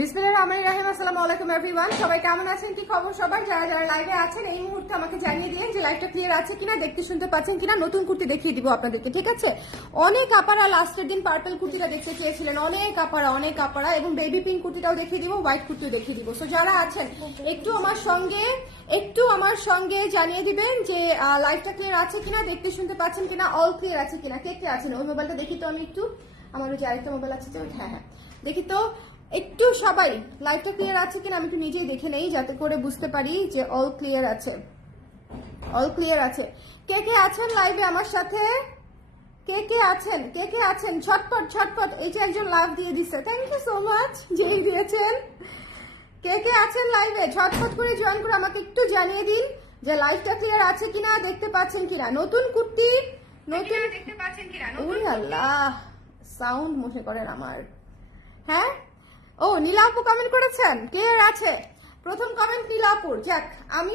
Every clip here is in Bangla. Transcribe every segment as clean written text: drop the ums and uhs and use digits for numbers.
বিসমিল্লাহির রহমানির রহিম। আসসালামু আলাইকুম এভরিওয়ান, সবাই কেমন আছেন, কি খবর সবার? যারা যারা লাইভে আছেন এই মুহূর্তে আমাকে জানিয়ে দিন যে লাইভটা ক্লিয়ার আছে কিনা, দেখতে শুনতে পাচ্ছেন কিনা। নতুন কুর্তি দেখিয়ে দিব আপনাদেরকে, ঠিক আছে? অনেক আপারা লাস্টের দিন পার্পল কুর্তিটা দেখতে চেয়েছিলেন, অনেক আপারা এবং বেবি পিঙ্ক কুর্তিটাও দেখিয়ে দিব, হোয়াইট কুর্তিও দেখিয়ে দিব। সো যারা আছেন একটু আমার সঙ্গে জানিয়ে দিবেন যে লাইভটা ক্লিয়ার আছে কিনা, দেখতে শুনতে পাচ্ছেন কিনা, অল ক্লিয়ার আছে কিনা। কে কে আছেন? ওই মোবাইলটা দেখি তো আমি একটু, আমার ওই যে আরেকটা মোবাইল আছে যে, হ্যাঁ দেখি তো একটু সবাই লাইভটা ক্লিয়ার আছে কিনা আমি একটু নিজেই দেখে নেই, যাতে করে বুঝতে পারি যে অল ক্লিয়ার আছে। কে কে আছেন লাইভে আমার সাথে? কে কে আছেন? ছটপট এই যে একজন লাইভ দিয়ে দিছে, থ্যাংক ইউ সো মাচ যেই দিয়েছেন। কে কে আছেন লাইভে ঝটপট করে জয়েন করে আমাকে একটু জানিয়ে দিন যে লাইভটা ক্লিয়ার আছে কিনা, দেখতে পাচ্ছেন কিনা। নতুন কুর্তি দেখতে পাচ্ছেন কিনা? ওরে আল্লাহ, সাউন্ড মুখে করেন আমার। হ্যাঁ, ও নীলা আপু কমেন্ট করেছেন, ক্লিয়ার আছে। প্রথম কমেন্ট নীলা আপুর। যাক, আমি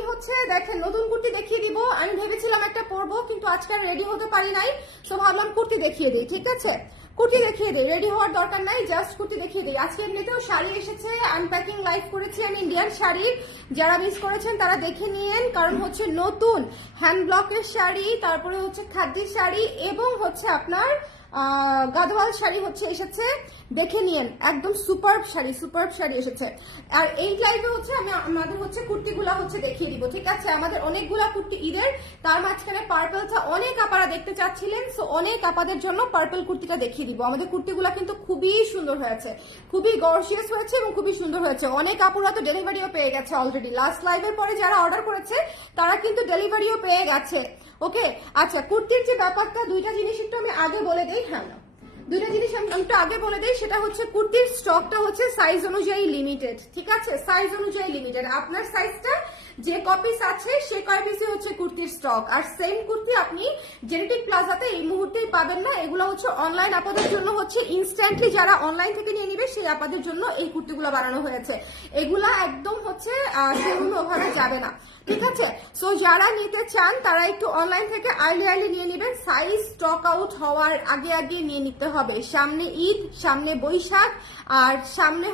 দেখেন নতুন কুর্তি দেখিয়ে দিব। আমি ভেবেছিলাম একটা পরবো, কিন্তু আজকে রেডি হতে পারি নাই, তো ভাবলাম কুর্তি দেখিয়ে দিই, ঠিক আছে? কুর্তি দেখিয়ে দিই, রেডি হওয়ার দরকার নাই, জাস্ট কুর্তি দেখিয়ে দিই। আজকে এমনিতেও শাড়ি এসেছে, আনপ্যাকিং লাইভ করেছি আমি ইন্ডিয়ান শাড়ির। যারা মিস করেছেন তারা দেখে নিয়েন, কারণ নতুন হ্যান্ড ব্লকের শাড়ি, তারপরে খাদ্যি শাড়ি এবং আপনার গাদওয়াল শাড়ি এসেছে, দেখে নিয়েন। একদম সুপারব শাড়ি এসেছে। আর এই লাইভে আমাদের কুর্তিগুলা দেখিয়ে দিব, ঠিক আছে? আমাদের অনেকগুলা কুর্তি ঈদের, তার মাঝখানে পার্পলটা অনেক আপারা দেখতে চাচ্ছিলেন, সো অনেক আপাদের জন্য পার্পল কুর্তিটা দেখিয়ে দিব। আমাদের কুর্তিগুলা কিন্তু খুবই সুন্দর হয়েছে, খুবই গর্জিয়াস হয়েছে এবং খুবই সুন্দর হয়েছে। অনেক আপুরা তো ডেলিভারিও পেয়ে গেছে অলরেডি। লাস্ট লাইভের পরে যারা অর্ডার করেছে তারা কিন্তু ডেলিভারিও পেয়ে গেছে। ওকে, আচ্ছা, কুর্তির যে ব্যাপারটা, দুইটা জিনিস একটু আমি আগে বলে দিই। হ্যাঁ, দুইটা জিনিস আমি একটু আগে বলে দিই। সেটা কুর্তির স্টকটা সাইজ অনুযায়ী লিমিটেড, ঠিক আছে? সাইজ অনুযায়ী লিমিটেড। আপনার সাইজটা যে কপিস আছে সে কপিসই কুর্তির স্টক। আর সেম কুর্তি আপনি জেনেটিক প্লাজাতে এই মুহূর্তেই পাবেন না। এগুলো অনলাইন আপাদের জন্য ইনস্ট্যান্টলি যারা অনলাইন থেকে নিয়ে নিবে সেই আপাদের জন্য এই কুর্তিগুলো বানানো হয়েছে। এগুলা একদম শোরুম ওভাবে যাবে না, ঠিক আছে? সো যারা নিতে চান তারা একটু অনলাইন থেকে আর্লি নিয়ে নেবেন। সাইজ স্টক আউট হওয়ার আগে নিয়ে নিতে হবে। সামনে ঈদ, সামনে বৈশাখ, আর সামনে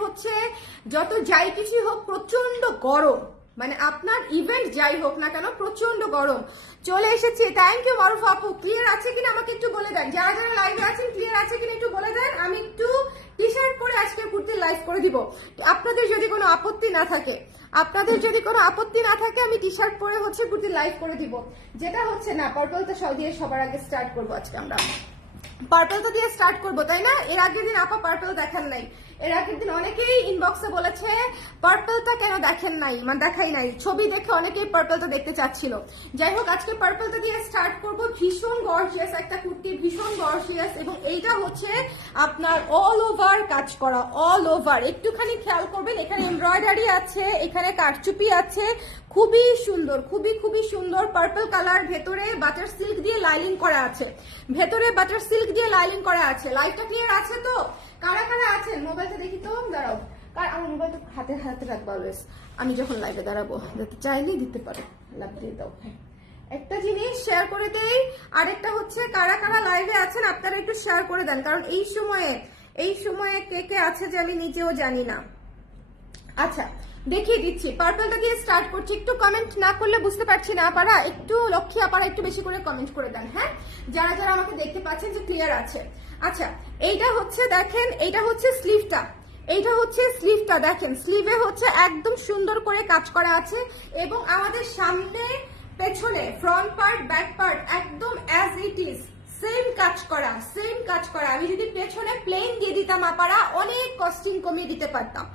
যত যাই কিছু হোক প্রচন্ড গরম, মানে আপনার ইভেন্ট যাই হোক না কেন প্রচন্ড গরম চলে এসেছে। থ্যাংক ইউ মারুফ আপু। ক্লিয়ার আছে কিনা আমাকে একটু বলে দেন, যারা যারা লাইভে আছেন ক্লিয়ার আছে কিনা একটু বলে দেন। আমি একটু টি শার্ট পরে আজকে কুর্তি লাইভ করে দিব, আপনাদের যদি কোনো আপত্তি না থাকে। আমি টি শার্ট পরে কুর্তি লাইভ করে দিব। যেটা না, পার্পলটা দিয়ে সবার আগে স্টার্ট করবো আজকে আমরা। পার্পলটা দিয়ে স্টার্ট করবো, তাই না? এর আগের দিন আপা পার্পল দেখান নাই, এর আগের দিন অনেকেই ইনবক্সে বলেছে পার্পলটা কেন দেখেন নাই, মানে দেখাই নাই। ছবি দেখে অনেকেই পার্পলটা দেখতে চাচ্ছিল। যাই হোক, আজকে পার্পলটা দিয়ে স্টার্ট করব। ভীষণ গর্জিয়াস একটা কুর্তি, ভীষণ গর্জিয়াস, এবং এইটা আপনার অল ওভার কাজ করা, অল ওভার। একটুখানি খেয়াল করবেন, এখানে এমব্রয়ডারি আছে, এখানে কারচুপি আছে, খুবই সুন্দর, খুবই সুন্দর। পার্পল কালার, ভেতরে বাটার সিল্ক দিয়ে লাইনিং করা আছে, লাইটটা ক্লিয়ার আছে তো? কারা কারা আছেন? মোবাইলটা দেখি তো, দাঁড়াও, আমার মোবাইলটা হাতে রাখবো অলওয়েজ। আমি যখন লাইভে দাঁড়াবো যাতে চাইলেই দিতে পারো, লাভ দিয়ে দাও। হ্যাঁ, একটা জিনিস শেয়ার করে দেই, আরেকটা কারা কারা লাইভে আছেন আপনারা একটু শেয়ার করে দেন, কারণ এই সময়ে কে কে আছে যে আমি নিজেও জানি না। আচ্ছা, দেখিয়ে দিচ্ছি। পার্পলটা দিয়ে স্টার্ট করছি। একটু কমেন্ট না করলে বুঝতে পারছি না আপারা, একটু লক্ষ্মী আপারা একটু বেশি করে কমেন্ট করে দেন, হ্যাঁ, যারা যারা আমাকে দেখতে পাচ্ছেন যে ক্লিয়ার আছে। আচ্ছা, এইটা দেখেন, এইটা স্লিভটা দেখেন, স্লিভে একদম সুন্দর করে কাজ করা আছে, এবং আমাদের সামনে পেছনে ফ্রন্ট পার্ট ব্যাক পার্ট একদম অ্যাজ ইট ইজ সেম কাজ করা। আমি যদি পেছনে প্লেন দিয়ে দিতাম আপারা, অনেক কস্টিং কমিয়ে দিতে পারতাম।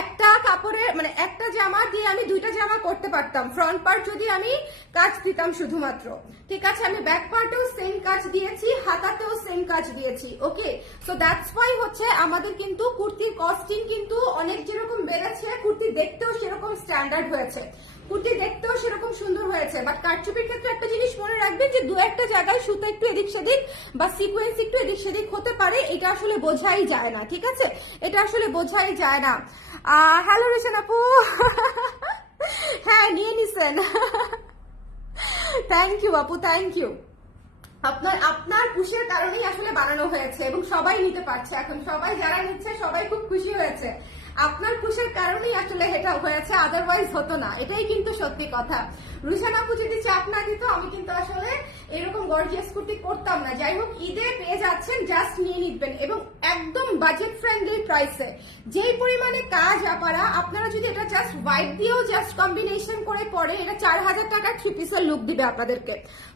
একটা কাপড়ের মানে একটা জামা দিয়ে আমি দুইটা জামা করতে পারতাম, ফ্রন্ট পার্ট যদি আমি কাজ দিতাম শুধুমাত্র, ঠিক আছে? আমি ব্যাক পার্টেও সেম কাজ দিয়েছি, হাতাতেও সেম কাজ দিয়েছি। ওকে, সো দ্যাটস ওয়াই আমাদের কিন্তু কুর্তির কস্টিং কিন্তু অনেক যেরকম বেড়েছে, কুর্তি দেখতেও সেরকম স্ট্যান্ডার্ড হয়েছে, কুর্তি দেখতেও সেরকম সুন্দর হয়েছে। বাট কারচুপির ক্ষেত্রে একটা জিনিস মনে রাখবেন যে দু একটা জায়গায় সুতো একটু এদিক সেদিক বা সিকোয়েন্স একটু এদিক সেদিক হতে পারে, এটা আসলে বোঝাই যায় না, ঠিক আছে? এটা আসলে বোঝাই যায় না। হ্যালো রিশন আপু, হ্যাঁ নিয়ে নিছেন, থ্যাংক ইউ আপু, থ্যাংক ইউ। আপনার পুশের কারণেই আসলে বানানো হয়েছে এবং সবাই নিতে পারছে। এখন সবাই যারা নিচ্ছে সবাই খুব খুশি হয়েছে। আপনার খুশির কারণেই আসলে এটা হয়েছে, আদারওয়াইজ হতো না, এটাই কিন্তু সত্যি কথা। রুশান আপু যদি চাপ না দিত আমি কিন্তু আসলে এরকম গর্জিয়াস কুর্তি করতাম না। যাই হোক, ঈদে পেয়ে যাচ্ছেন, জাস্ট নিয়ে নিবেন এবং একদম বাজেট ফ্রেন্ডলি প্রাইসে। যেই পরিমাণে কাজ আপারা, আপনারা যদি এটা জাস্ট হোয়াইট দিয়েও জাস্ট কম্বিনেশন করে পরে, এটা 4000 টাকার 3 পিসের লুক দিবে আপনাদেরকে,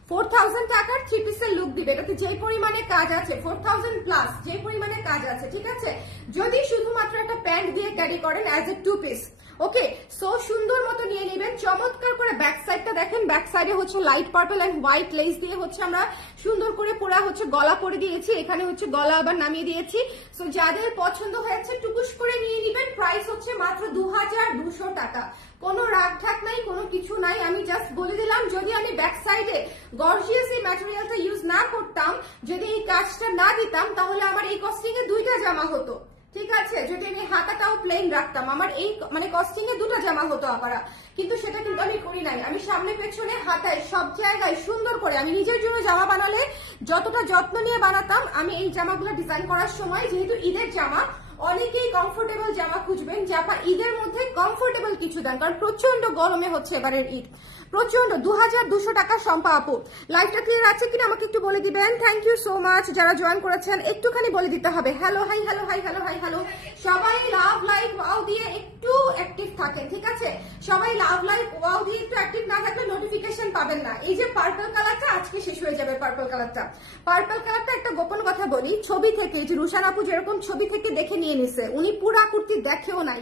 4000 টাকার 3 পিসের লুক দিবে। এটাতে যেই পরিমাণে কাজ আছে, 4000 প্লাস যেই পরিমাণে কাজ আছে, ঠিক আছে। যদি শুধুমাত্র একটা প্যান্ট দিয়ে ক্যারি করেন as a 2 piece, okay, so সুন্দর মতো নিয়ে নেবেন। চমৎকার করে ব্যাক সাইডটা দেখেন, ব্যাক সাইডে হচ্ছে light purple and white lace দিয়ে হচ্ছে আমরা সুন্দর করে পুরা হচ্ছে গলা করে দিয়েছি, এখানে হচ্ছে গলা আবার নামিয়ে দিয়েছি। সো যাদের পছন্দ হয়েছে টুকুস করে নিয়ে নেবেন। প্রাইস হচ্ছে মাত্র 2200 টাকা। কোনো রাগ ঢাক নাই, কোনো কিছু নাই, আমি জাস্ট বলে দিলাম। যদি আমি ব্যাক সাইডে গর্জিয়াস এই ম্যাটেরিয়ালটা ইউজ না করতাম, যদি এই কাজটা না দিতাম, তাহলে আমার এই কস্টিং এ 2টা জামা হতো, ঠিক আছে। যদি আমি হাতাটাও প্লেন রাখতাম, আমার এই মানে কস্টিং এ 2টা জামা হতো আপারা, কিন্তু সেটা কিন্তু আমি করি নাই। আমি সামনে পেছনে হাতায় সব জায়গায় সুন্দর করে, আমি নিজের জন্য জামা বানালে যতটা যত্ন নিয়ে বানাতাম, আমি এই জামাগুলো ডিজাইন করার সময়, যেহেতু ঈদের জামা, অনেকেই কমফোর্টেবল জামা খুঁজবেন, জামা ঈদের মধ্যে কমফোর্টেবল কিছু দেন, কারণ প্রচন্ড গরমে হচ্ছে এবারের ঈদ, প্রচন্ড। 2200 টাকা। শম্পা আপু, লাইভটা ক্লিয়ার আছে কিনা আমাকে একটু বলে দিবেন। থ্যাংক ইউ সো মাচ যারা জয়েন করেছেন, একটুখানি বলে দিতে হবে। Hello hi, hello hi, hello hi, hello. সবাই লাভ লাইক ওয়াও দিয়ে একটু অ্যাক্টিভ থাকেন, ঠিক আছে। সবাই লাভ লাইক ওয়াও দিয়ে একটু অ্যাক্টিভ না থাকলে নোটিফিকেশন পাবেন না। এই যে পার্পল কালারটা আজকে শেষ হয়ে যাবে, পার্পল কালারটা। পার্পল কালারটা একটা গোপন কথা বলি, ছবি থেকে, যে রুশান আপু যেরকম ছবি থেকে দেখে নিয়ে নিছে, উনি পুরা কুর্তি দেখেও নাই,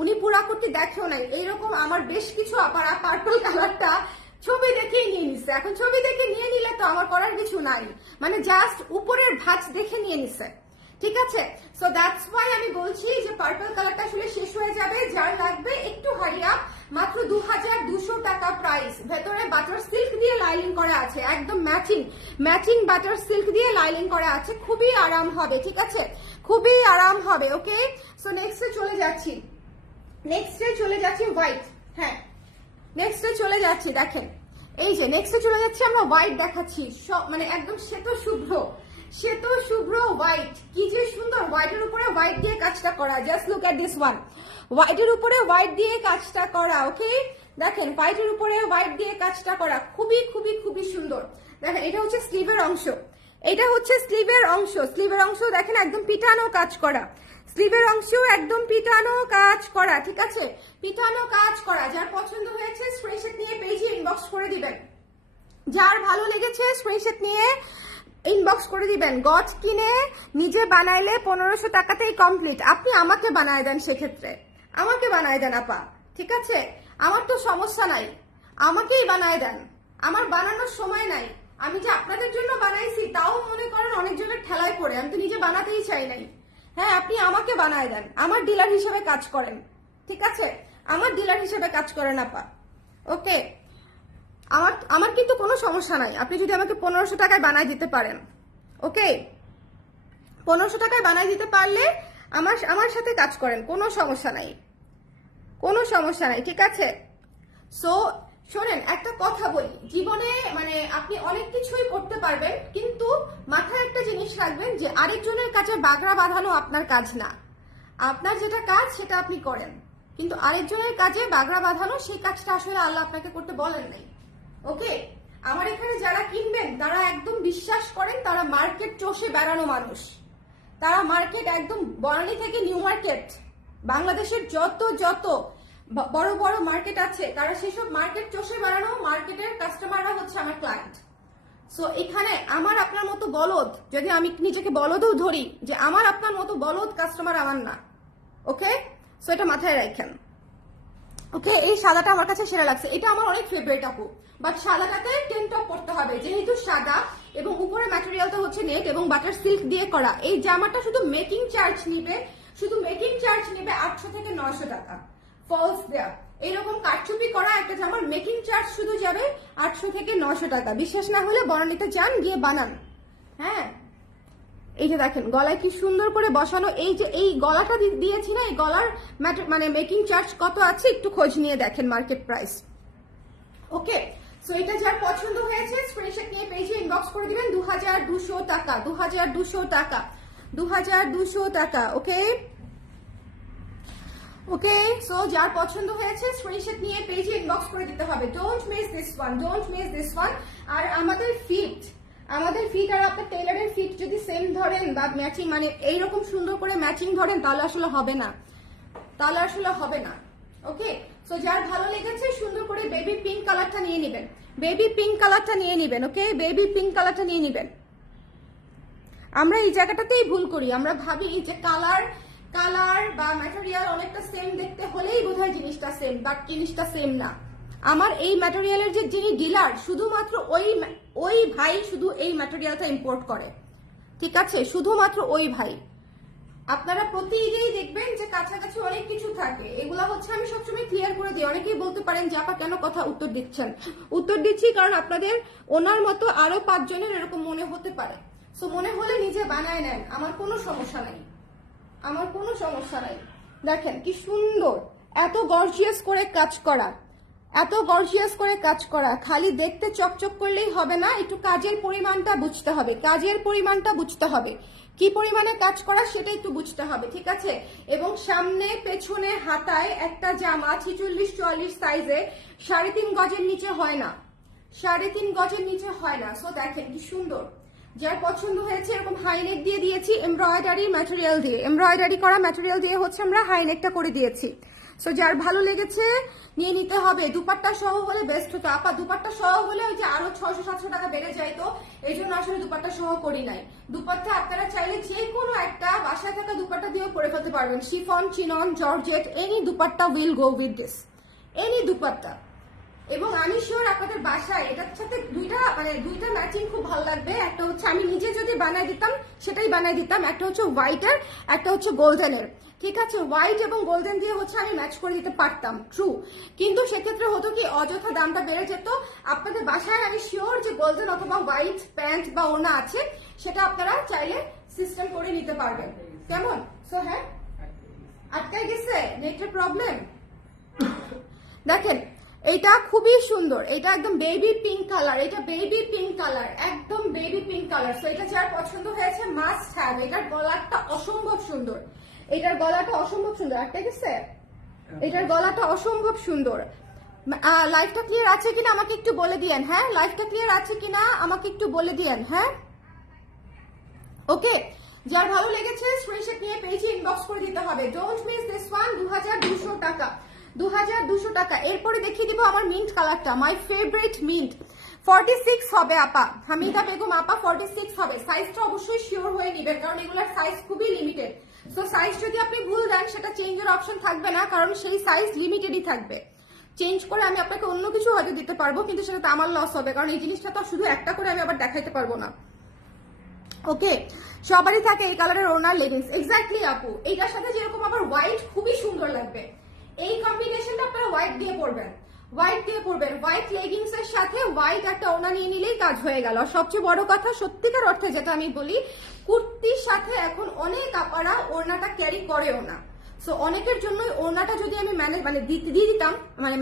উনি পুরা কুর্তি দেখেও নাই। এইরকম আমার বেশ কিছু আপারা পার্পল কালারটা ছবি দেখেই নিয়ে নিছে। এখন ছবি দেখে নিয়ে নিলে তো আমার করার কিছু নাই, মানে জাস্ট উপরের ভাঁজ দেখে নিয়ে নিছে, ঠিক আছে। সো দ্যাটস ওয়াই আমি বলছি যে পার্পল কালারটা আসলে শেষ হয়ে যাবে, যার লাগবে একটু হারি আপ। মাত্র 2200 টাকা প্রাইস। ভেতরে বাটার সিল্ক দিয়ে লাইনিং করা আছে, একদম ম্যাচিং বাটার সিল্ক দিয়ে লাইনিং করা আছে, খুবই আরাম হবে, ঠিক আছে, খুবই আরাম হবে। ওকে, সো নেক্সটে চলে যাচ্ছি, হোয়াইট। হ্যাঁ, নেক্সটে চলে যাচ্ছি, দেখেন এই যে নেক্সটে চলে যাচ্ছি আমরা, হোয়াইট দেখাচ্ছি, সব মানে একদম শ্বেত শুভ্র হোয়াইট, কি যে সুন্দর। হোয়াইটের উপরে হোয়াইট দিয়ে কাজটা করা, just look at this one, হোয়াইটের উপরে হোয়াইট দিয়ে কাজটা করা, ওকে। দেখেন হোয়াইটের উপরে হোয়াইট দিয়ে কাজটা করা, খুবই খুবই খুবই সুন্দর। দেখেন এটা হচ্ছে স্লিভের অংশ, স্লিভের অংশ দেখেন একদম পিটানো কাজ করা, স্লিভের অংশ একদম পিটানো কাজ করা, ঠিক আছে, পিটানো কাজ করা। যার পছন্দ হয়েছে স্ক্রিনশট নিয়ে পেজে ইনবক্স করে দিবেন, যার ভালো লেগেছে স্ক্রিনশট নিয়ে ইনবক্স করে দিবেন। গজ কিনে নিজে বানাইলে 1500 টাকাতেই কমপ্লিট। আপনি আমাকে বানায় দেন, সেক্ষেত্রে আমাকে বানায় দেন আপা, ঠিক আছে, আমার তো সমস্যা নাই, আমাকেই বানায় দেন, আমার বানানোর সময় নাই। আমি যে আপনাদের জন্য বানাইছি তাও মনে করেন অনেকজনের ঠেলায় পড়ে, আমি তো নিজে বানাতেই চাই নাই। হ্যাঁ, আপনি আমাকে বানায় দেন, আমার ডিলার হিসেবে কাজ করেন, ঠিক আছে, আমার ডিলার হিসেবে কাজ করেন আপা, ওকে। আমার কিন্তু কোনো সমস্যা নাই, আপনি যদি আমাকে 1500 টাকায় বানায় দিতে পারেন, ওকে, 1500 টাকায় বানায় দিতে পারলে আমার সাথে কাজ করেন, কোনো সমস্যা নাই, ঠিক আছে। সো শোনেন, একটা কথা বলি, জীবনে মানে আপনি অনেক কিছুই করতে পারবেন, কিন্তু মাথায় একটা জিনিস রাখবেন যে আরেকজনের কাছে বাগড়া বাঁধানো আপনার কাজ না। আপনার যেটা কাজ সেটা আপনি করেন, কিন্তু আরেকজনের কাজে বাগড়া বাঁধানো, সেই কাজটা আসলে আল্লাহ আপনাকে করতে বলেন নাই, ওকে। আমার এখানে যারা কিনবেন তারা একদম বিশ্বাস করেন, তারা মার্কেট চষে বেড়ানো মানুষ, তারা মার্কেট একদম বনানী থেকে নিউ মার্কেট, বাংলাদেশের যত বড় বড় মার্কেট আছে, তারা সেসব মার্কেট চষে বেড়ানো মার্কেটের কাস্টমাররা হচ্ছে আমার ক্লায়েন্ট। সো এখানে আমার আপনার মতো বলদ, যদি আমি নিজেকে বলদও ধরি, যে আমার আপনার মতো বলদ কাস্টমার আমার না, ওকে। সো এটা মাথায় রাখেন, ওকে। এই সাদাটা আমার কাছে সেরা লাগছে, এটা আমার অনেক ফেভারিট আপু, বাট সাদাটাতে 10 টপ পড়তে হবে, যেহেতু সাদা এবং উপরে ম্যাটেরিয়ালটা হচ্ছে নেট এবং বাটার সিল্ক দিয়ে করা। এই জামাটা শুধু মেকিং চার্জ নিবে 800 থেকে 900 টাকা, ফলস দেয়া এরকম কারচুপি করা একটা জামার মেকিং চার্জ শুধু যাবে 800 থেকে 900 টাকা। বিশ্বাস না হলে বনানীতে যান, গিয়ে বানান। হ্যাঁ, এই যে দেখেন গলায় কি সুন্দর করে বসানো, এই যে এই গলাটা দিয়েছি না, এই গলার মানে মেকিং চার্জ কত আছে একটু খোঁজ নিয়ে দেখেন, মার্কেট প্রাইস, ওকে। সো এটা যার পছন্দ হয়েছে স্ক্রিনশট নিয়ে পেজে ইনবক্স করে দিবেন। 2200 টাকা, 2200 টাকা, 2200 টাকা, ওকে। ওকে, সো যার পছন্দ হয়েছে স্ক্রিনশট নিয়ে পেজে ইনবক্স করে দিতে হবে। Don't miss this one, don't miss this one. আর আমাদের ফিট আর আপনার টেলারের ফিট যদি সেম ধরেন বা ম্যাচিং মানে এইরকম সুন্দর করে ম্যাচিং ধরেন তাহলে আসলে হবে না, ওকে। সো যার ভালো লেগেছে সুন্দর করে বেবি পিঙ্ক কালারটা নিয়ে নেবেন, ওকে, বেবি পিঙ্ক কালারটা নিয়ে নেবেন। আমরা এই জায়গাটাতেই ভুল করি, আমরা ভাবি যে কালার বা ম্যাটেরিয়াল অনেকটা সেম দেখতে হলেই বোধহয় জিনিসটা সেম, বাট জিনিসটা সেম না। আমার এই ম্যাটেরিয়ালের যে যিনি ডিলার শুধুমাত্র ওই ভাই শুধু এই ম্যাটেরিয়ালটা ইম্পোর্ট করে, ঠিক আছে, শুধুমাত্র ওই ভাই। আপনারা প্রতি ঈদেই দেখবেন যে কাছাকাছি অনেক কিছু থাকে, এগুলা হচ্ছে আমি সবসময় ক্লিয়ার করে দিই। অনেকেই বলতে পারেন যে আপা কেন কথা উত্তর দিচ্ছি কারণ আপনাদের ওনার মতো আরো 5 জনের এরকম মনে হতে পারে। সো মনে হলে নিজে বানায় নেন, আমার কোনো সমস্যা নাই। দেখেন কি সুন্দর, এত গর্জিয়াস করে কাজ করা, খালি দেখতে চকচক করলেই হবে না, একটু কাজের পরিমাণটা বুঝতে হবে, কি পরিমাণে কাজ করা সেটা একটু বুঝতে হবে, ঠিক আছে। এবং সামনে পেছনে হাতায় একটা জামা 46-44 সাইজে 3.5 গজের নিচে হয় না, সো দেখেন কি সুন্দর। যার পছন্দ হয়েছে এরকম হাইনেক দিয়ে দিয়েছি, এমব্রয়ডারি করা ম্যাটেরিয়াল দিয়ে হচ্ছে আমরা হাইনেকটা করে দিয়েছি। সো যার ভালো লেগেছে নিয়ে নিতে হবে। দুপাট্টা সহ হলে বেস্ট হতো আপা, দুপাট্টা সহ হলে ওই যে আরো 600-700 টাকা বেড়ে যায়, তো এই জন্য আসলে দুপাট্টা সহ করি নাই। দুপাট্টা আপনারা চাইলে যে কোনো একটা বাসায় থাকা দুপাট্টা দিয়েও করে ফেলতে পারবেন, chiffon, chinon, georgette, any dupatta will go with this, any dupatta. এবং আমি শিওর আপনাদের বাসায় এটার সাথে দুইটা ম্যাচিং খুব ভালো লাগবে। একটা হচ্ছে আমি নিজে যদি বানাই দিতাম সেটাই বানাই দিতাম, একটা হচ্ছে হোয়াইটের, একটা হচ্ছে গোল্ডেনের, ঠিক আছে। হোয়াইট এবং গোল্ডেন দিয়ে হচ্ছে আমি ম্যাচ করে দিতে পারতাম, ট্রু, কিন্তু সেক্ষেত্রে হতো কি অযথা দামটা বেড়ে যেত। আপনাদের বাসায় আমি শিওর যে গোল্ডেন অথবা হোয়াইট প্যান্ট বা ওড়না আছে, সেটা আপনারা চাইলে সিস্টেম করে নিতে পারবেন, কেমন। সো হ্যাঁ, আটকায় গেছে নেটের প্রবলেম। দেখেন এটা খুবই সুন্দর, এটা একদম বেবি পিঙ্ক কালার, একদম বেবি পিঙ্ক কালার। সো এটা যার পছন্দ হয়েছে মাস্ট হ্যাভ। এটার গলাটা অসম্ভব সুন্দর, একটা গেছে, এটার গলাটা অসম্ভব সুন্দর। লাইভটা ক্লিয়ার আছে কিনা আমাকে একটু বলে দিয়েন, হ্যাঁ, হ্যাঁ, ওকে। যার ভালো লেগেছে স্ক্রিনশট নিয়ে পেজে ইনবক্স করে দিতে হবে। ডোন্ট মিস দিস ওয়ান, 2200 টাকা, 2200 টাকা। এরপরে দেখিয়ে দিব আমার মিন্ট কালারটা, মাই ফেভারিট মিন্ট। 46 হবে আপা, হামিদা বেগম আপা 46 হবে। সাইজটা অবশ্যই শিওর হয়ে নেবেন কারণ এগুলোর সাইজ খুবই লিমিটেড। সো সাইজ যদি আপনি ভুল দেন সেটা চেঞ্জের অপশন থাকবে না, কারণ সেই সাইজ লিমিটেডই থাকবে। চেঞ্জ করে আমি আপনাকে অন্য কিছু হয়তো দিতে পারবো, কিন্তু সেটা তো আমার লস হবে, কারণ এই জিনিসটা তো শুধু একটা করে আমি আবার দেখাইতে পারবো না, ওকে। সবারই থাকে এই কালারের ওনার লেগিংস, এক্স্যাক্টলি আপু। এইটার সাথে যেরকম আবার হোয়াইট খুবই সুন্দর লাগবে, এই কম্বিনেশনটা আপনারা হোয়াইট দিয়ে পরবেন, হোয়াইট লেগিংস এর সাথে হোয়াইট একটা ওড়না নিয়ে নিলেই কাজ হয়ে গেল। সবচেয়ে বড় কথা, সত্যিকার অর্থে যেটা আমি বলি, কুর্তির সাথে এখন অনেক আপারা ওড়নাটা ক্যারি করেও না। সো অনেকের জন্য ওড়নাটা যদি আমি দিয়ে দিতাম,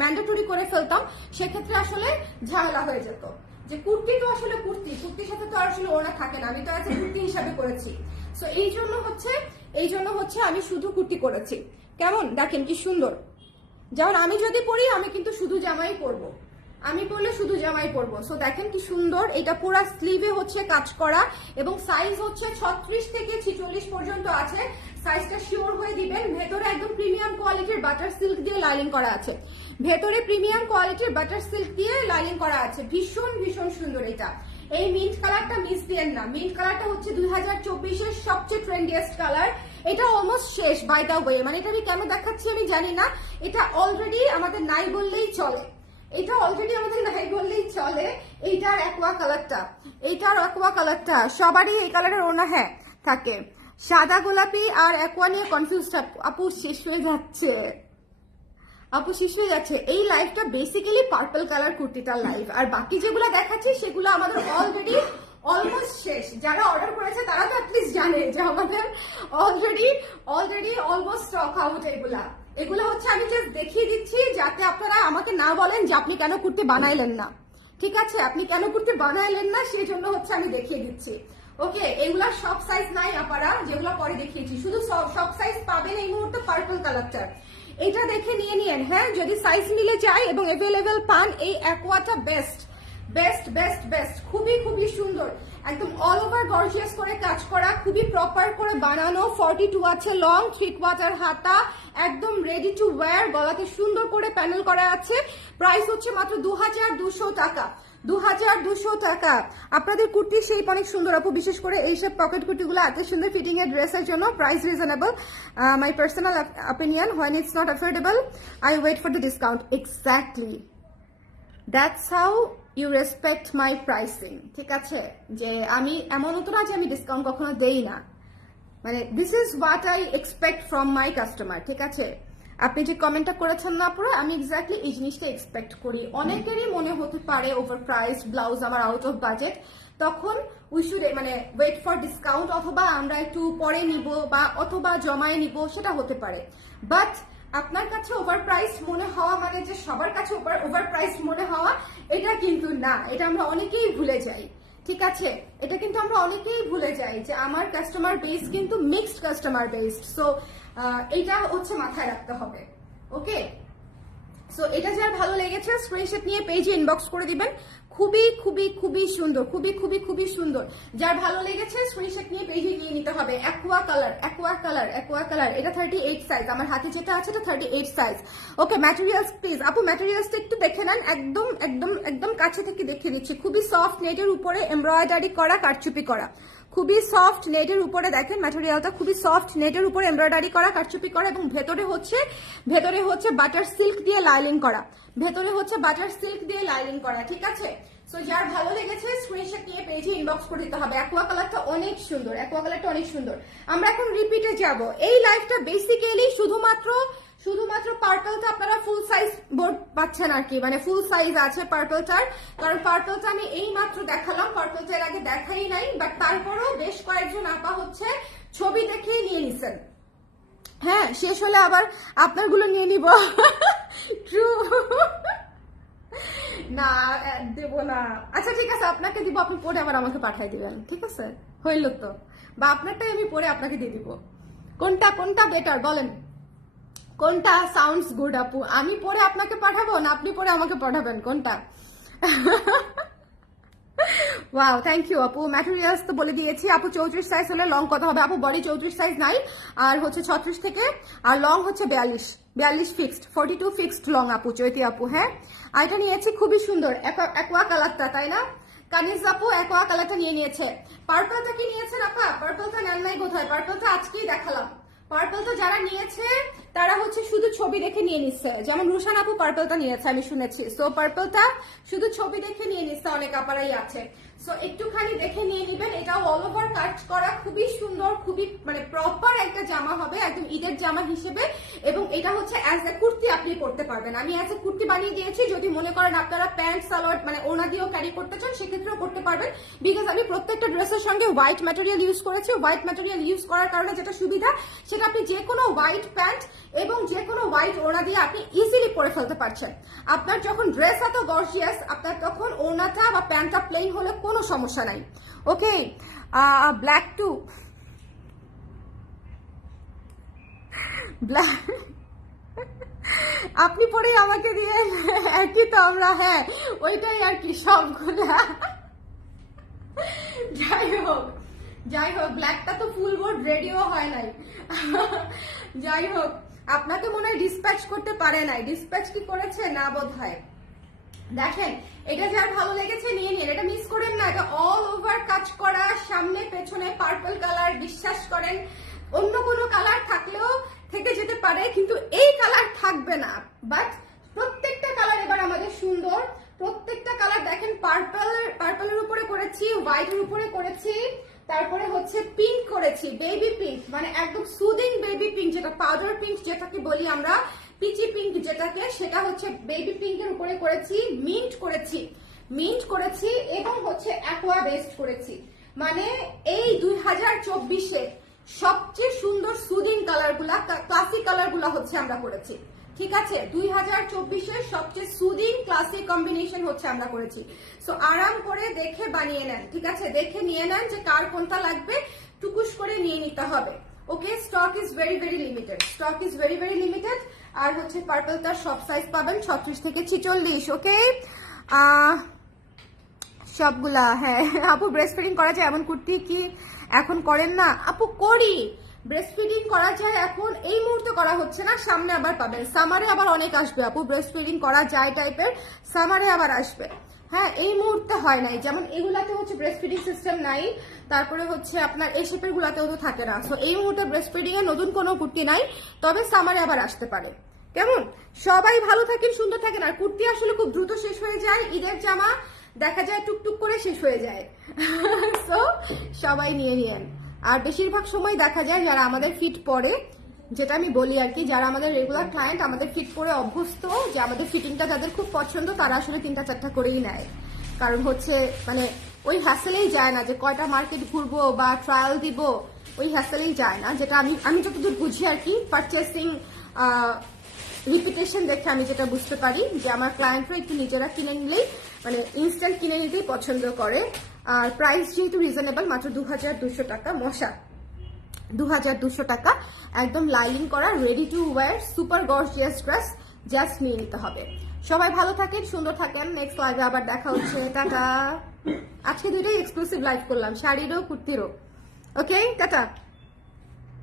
ম্যান্ডেটরি করে ফেলতাম, সেক্ষেত্রে আসলে ঝামেলা হয়ে যেত। যে কুর্তি তো আসলে কুর্তির সাথে তো আসলে ওড়না থাকে না, আমি তো আজকে কুর্তি হিসাবে করেছি। সো এই জন্য হচ্ছে আমি শুধু কুর্তি করেছি, কেমন। দেখেন কি সুন্দর, যেমন আমি যদি পরি আমি কিন্তু শুধু জামাই পরবো, আমি পরলে শুধু জামাই পরবো। সো দেখেন কি সুন্দর, এটা পুরো স্লিভে হচ্ছে কাজ করা এবং সাইজ হচ্ছে 36 থেকে 46 পর্যন্ত আছে। সাইজটা শিওর হয়ে দিবেন। ভেতরে একদম প্রিমিয়াম কোয়ালিটির বাটার সিল্ক দিয়ে লাইনিং করা আছে, ভীষণ ভীষণ সুন্দর এটা। এই মিন্ট কালারটা মিস দিয়েন না, মিন্ট কালারটা হচ্ছে 2024-এর সবচেয়ে ট্রেন্ডিয়েস্ট কালার। এটা অলমোস্ট শেষ, বাই দা ওয়ে, এটা আমি কেন দেখাচ্ছি আমি জানি না, এটা অলরেডি আমাদের নাই বললেই চলে, এইটার অ্যাকোয়া কালারটা সবারই এই কালারের ওড়না হ্যাঁ থাকে। সাদা গোলাপি আর অ্যাকোয়া নিয়ে কনফিউজ আপু শেষ হয়ে যাচ্ছে। এই লাইভটা বেসিক্যালি পার্পল কালার কুর্তিটার লাইভ, আর বাকি যেগুলো দেখাচ্ছি সেগুলো আমাদের অলরেডি অলমোস্ট শেষ। যারা অর্ডার করেছে তারা তো অ্যাটলিস্ট জানে যে আমাদের অলরেডি অলমোস্ট স্টক আউট। এগুলো হচ্ছে আমি জাস্ট দেখিয়ে দিচ্ছি যাতে আপনারা আমাকে না বলেন যে আপনি কেন কুর্তি বানাইলেন না, ঠিক আছে, সেই জন্য হচ্ছে আমি দেখিয়ে দিচ্ছি, ওকে। এগুলা সব সাইজ নাই আপারা, যেগুলো পরে দেখিয়েছি, শুধু সব সাইজ পাবেন এই মুহূর্তে পার্পল কালারটা। এটা দেখে নিয়ে নিয়েন। হ্যাঁ, যদি সাইজ মিলে যায় এবং অ্যাভেলেবেল পান, এই অ্যাকোয়াটা বেস্ট বেস্ট বেস্ট বেস্ট, খুবই খুবই সুন্দর, একদম অল ওভার গর্জিয়াস করে কাজ করা, খুবই প্রপার করে বানানো। 42 আছে লং, 3/4 হাতা, একদম রেডি টু ওয়্যার, গলাতে সুন্দর করে প্যানেল করা আছে। প্রাইস হচ্ছে মাত্র 2200 টাকা, 2200 টাকা। আপনাদের কুর্তি শেপ অনেক সুন্দর আপু, বিশেষ করে এইসব পকেট কুর্তিগুলো এত সুন্দর ফিটিং এর ড্রেসের জন্য price reasonable. My personal opinion, when it's not affordable I wait for the discount. Exactly, that's how you respect my pricing. ঠিক আছে, যে আমি এমন হতো না যে আমি ডিসকাউন্ট কখনো দেই না, মানে this is what I expect from my customer. ঠিক আছে, আপনি যে কমেন্টটা করেছেন না পুরো, আমি এক্স্যাক্টলি এই জিনিসটা এক্সপেক্ট করি। অনেকেরই মনে হতে পারে ওভার প্রাইস ব্লাউজ আমার আউট অফ বাজেট, তখন উই শুড মানে ওয়েট ফর ডিসকাউন্ট, অথবা আমরা একটু পরে নিব বা অথবা জমায়ে নিব, সেটা হতে পারে। বাট আপনার কাছে ওভার প্রাইস মনে হওয়া মানে যে সবার কাছে ওভার প্রাইস মনে হওয়া, এটা কিন্তু না, এটা আমরা অনেকেই ভুলে যাই। ঠিক আছে, এটা কিন্তু আমরা অনেকেই ভুলে যাই যে আমার কাস্টমার বেস কিন্তু মিক্সড কাস্টমার বেসড। সো এইটা হচ্ছে মাথায় রাখতে হবে। ওকে, সো এটা যার ভালো লেগেছে স্ক্রিনশট নিয়ে পেজে ইনবক্স করে দিবেন। খুবই খুবই খুবই সুন্দর, খুবই খুবই খুবই সুন্দর। যার ভালো লেগেছে স্ক্রিনশট নিয়ে পেজে গিয়ে নিতে হবে। Aqua colour, aqua colour, aqua colour, এটা 38 সাইজ, আমার হাতে যেটা আছে এটা 38 সাইজ। ওকে, ম্যাটেরিয়ালস প্লিজ আপু, ম্যাটেরিয়ালসটা একটু দেখে নেন, একদম একদম একদম কাছে থেকে দেখিয়ে দিচ্ছি। খুবই সফট নেটের উপরে এমব্রয়ডারি করা, কারচুপি করা, খুবই সফট নেটের উপরে, দেখেন ম্যাটেরিয়ালটা খুবই সফট নেটের উপরে এমব্রয়ডারি করা, কারচুপি করা, এবং ভেতরে হচ্ছে বাটার সিল্ক দিয়ে লাইলিং করা, ভেতরে হচ্ছে বাটার সিল্ক দিয়ে লাইলিং করা। ঠিক আছে, সো যার ভালো লেগেছে স্ক্রিনশট নিয়ে পেজে ইনবক্স করে দিতে হবে। অ্যাকোয়া কালারটা অনেক সুন্দর, অ্যাকোয়া কালারটা অনেক সুন্দর। আমরা এখন রিপিটে যাব। এই লাইভটা বেসিক্যালি শুধুমাত্র পার্পলটা আপনারা ফুল সাইজ বোর্ড পাচ্ছেন আর কি, মানে ফুল সাইজ আছে পার্পলটার, কারণ পার্পলটা আমি এই মাত্র দেখালাম, পার্পলটা এর আগে দেখাই নাই, বাট তারপরও বেশ কয়েকজন আপা হচ্ছে ছবি দেখেই নিয়ে নিছেন। হ্যাঁ, শেষ হলে আবার আপনারগুলো নিয়ে নিব। ট্রু, না দেবো না। আচ্ছা ঠিক আছে, আপনাকে দিব, আপনি পরে আবার আমাকে পাঠিয়ে দিবেন। ঠিক আছে, হইল তো, বা আপনারটাই আমি পরে আপনাকে দিয়ে দিব। কোনটা বেটার বলেন, কোনটা সাউন্ডস গুড আপু? আমি পরে আপনাকে পাঠাবো না আপনি পরে আমাকে পাঠাবেন, কোনটা? ওয়াও, থ্যাংক ইউ আপু। ম্যাটেরিয়ালস তো বলে দিয়েছি আপু। 34 সাইজ হলে লং কত হবে আপু? বডি 34 সাইজ নাই, আর হচ্ছে 36 থেকে, আর লং হচ্ছে 42 ফিক্সড, 42 ফিক্সড লং আপু, চৈতি আপু। হ্যাঁ, আর এটা নিয়েছি, খুবই সুন্দর অ্যাকোয়া কালারটা, তাই না? কানিজ আপু অ্যাকোয়া কালারটা নিয়ে নিয়েছে। পার্পলটা কি নিয়েছেন আপা? পার্পলটা নেন নাই বোধহয়, পার্পলটা আজকেই দেখালাম। পার্পলটা যারা নিয়েছে তারা হচ্ছে শুধু ছবি দেখে নিয়ে নিচ্ছে, যেমন রুশান আপু পার্পলটা নিয়েছে আমি শুনেছি। সো পার্পলটা শুধু ছবি দেখে নিয়ে নিচ্ছে, অনেক আপারাই আছে। সো একটুখানি দেখে নিয়ে নিবেন। এটাও অল ওভার কাজ করা, খুবই সুন্দর, খুবই মানে প্রপার একটা জামা হবে, একদম ঈদের জামা হিসেবে। এবং এটা হচ্ছে অ্যাজ এ কুর্তি আপনি পরতে পারবেন। আমি অ্যাজ এ কুর্তি বানিয়ে দিয়েছি, যদি মনে করেন আপনারা প্যান্ট সালোয়ার মানে ওনা দিয়েও ক্যারি করতে চান সেক্ষেত্রেও করতে পারবেন, বিকজ আমি প্রত্যেকটা ড্রেসের সঙ্গে হোয়াইট ম্যাটেরিয়াল ইউজ করেছি। হোয়াইট ম্যাটেরিয়াল ইউজ করার কারণে যেটা সুবিধা, সেটা আপনি যে কোনো হোয়াইট প্যান্ট এবং যে কোনো হোয়াইট ওনা দিয়ে আপনি ইজিলি পরে ফেলতে পারছেন। আপনার যখন ড্রেস এত গর্জিয়াস, আপনার তখন ওনাটা বা প্যান্টটা প্লেন হলে কোনো সমস্যা নাই। ওকে, ব্ল্যাক টু ব্ল্যাক আপনি পরে আমাকে দিয়ে একই তো আমরা, হ্যাঁ ওইটাই আর কি সবগুলা। যাই হোক ব্ল্যাকটা তো ফুল বোর্ড রেডিও হয় নাই। যাই হোক, আপনাকে মনে হয় ডিসপ্যাচ করতে পারে নাই। ডিসপ্যাচ কি করেছে? না বোধ হয়। দেখেন, এটা যার ভালো লেগেছে নিয়ে নিন, এটা মিস করেন না। এটা অল ওভার কাজ করা, সামনে পেছনে পার্পল কালার। বিশ্বাস করেন, অন্য কোনো কালার থাকলেও থেকে যেতে পারে, কিন্তু এই কালার থাকবে না। বাট প্রত্যেকটা কালার এবার আমাদের সুন্দর, প্রত্যেকটা কালার দেখেন। পার্পলের উপরে করেছি, হোয়াইটের উপরে করেছি, তারপরে হচ্ছে পিঙ্ক করেছি, বেবি পিঙ্ক, মানে একদম সুদিং বেবি পিঙ্ক, যেটা পাউডার পিঙ্ক যেটাকে বলি আমরা, পিচি পিঙ্ক যেটাকে, সেটা হচ্ছে বেবি পিঙ্কের উপরে করেছি। মিন্ট করেছি এবং হচ্ছে অ্যাকোয়া বেস্ট করেছি। মানে এই 2024-এ সবচেয়ে সুন্দর সুদিং কালারগুলা, ক্লাসিক কালারগুলা হচ্ছে আমরা করেছি। ঠিক আছে, 2024-এর সবচেয়ে সুদিং ক্লাসিক কম্বিনেশন হচ্ছে আমরা করেছি। সো আরাম করে দেখে বানিয়ে নেন। ঠিক আছে, দেখে নিয়ে নেন যে কার কোনটা লাগবে, টুকুস করে নিয়ে নিতে হবে। Okay, stock is very very limited, stock is very very limited. আর হচ্ছে পার্পলটার সব সাইজ পাবেন 36 থেকে 46। ওকে, সবগুলা। হ্যাঁ আপু, ব্রেস্ট ফিডিং করা যায় এমন কুর্তি কি এখন করেন না? আপু করি, ব্রেস্ট ফিডিং করা যায়, এখন এই মুহূর্তে করা হচ্ছে না, সামনে আবার পাবেন, সামারে আবার অনেক আসবে আপু, ব্রেস্ট ফিডিং করা যায় টাইপের সামারে আবার আসবে। হ্যাঁ, এই মুহূর্তে হয় নাই, যেমন এগুলাতে হচ্ছে ব্রেস্ট ফিডিং সিস্টেম নাই, তারপরে হচ্ছে আপনার এই শেপের গুলাতেও তো থাকে না। সো এই মুহূর্তে ব্রেস্ট ফিডিং এর নতুন কোনো কুর্তি নাই, তবে সামারে আবার আসতে পারে। কেমন? সবাই ভালো থাকেন, সুন্দর থাকেন। আর কুর্তি আসলে খুব দ্রুত শেষ হয়ে যায়, ঈদের জামা দেখা যায় টুকটুক করে শেষ হয়ে যায়। সো সবাই নিয়ে নিয়েন। আর বেশিরভাগ সময় দেখা যায় যারা আমাদের ফিট পরে, যেটা আমি বলি আর কি, যারা আমাদের রেগুলার ক্লায়েন্ট, আমাদের ফিট পরে অভ্যস্ত, যে আমাদের ফিটিংটা যাদের খুব পছন্দ, তারা আসলে 3টা-4টা করেই নেয়। কারণ হচ্ছে মানে ওই হ্যাসেলেই যায় না যে কয়টা মার্কেট ঘুরবো বা ট্রায়াল দিব, ওই হ্যাসেলেই যায় না। যেটা আমি যতদূর বুঝি আর কি, পারচেসিং রিপিটেশন দেখে আমি যেটা বুঝতে পারি যে আমার ক্লায়েন্টরা একটু নিজেরা কিনে নিলেই, মানে ইনস্ট্যান্ট কিনে নিতেই পছন্দ করে। আর প্রাইস যেহেতু রিজনেবল, মাত্র 2200 টাকা, মশা 2200 টাকা, একদম লাইনিং করা ready to wire super gorgeous dress, just নিয়ে নিতে হবে। সবাই ভালো থাকেন, সুন্দর থাকেন। নেক্সট লাইভে আবার দেখা হচ্ছে, টাটা। আজকে দুটোই এক্সক্লুসিভ লাইভ করলাম, শাড়িরও কুর্তিরও। ওকে, টাটা।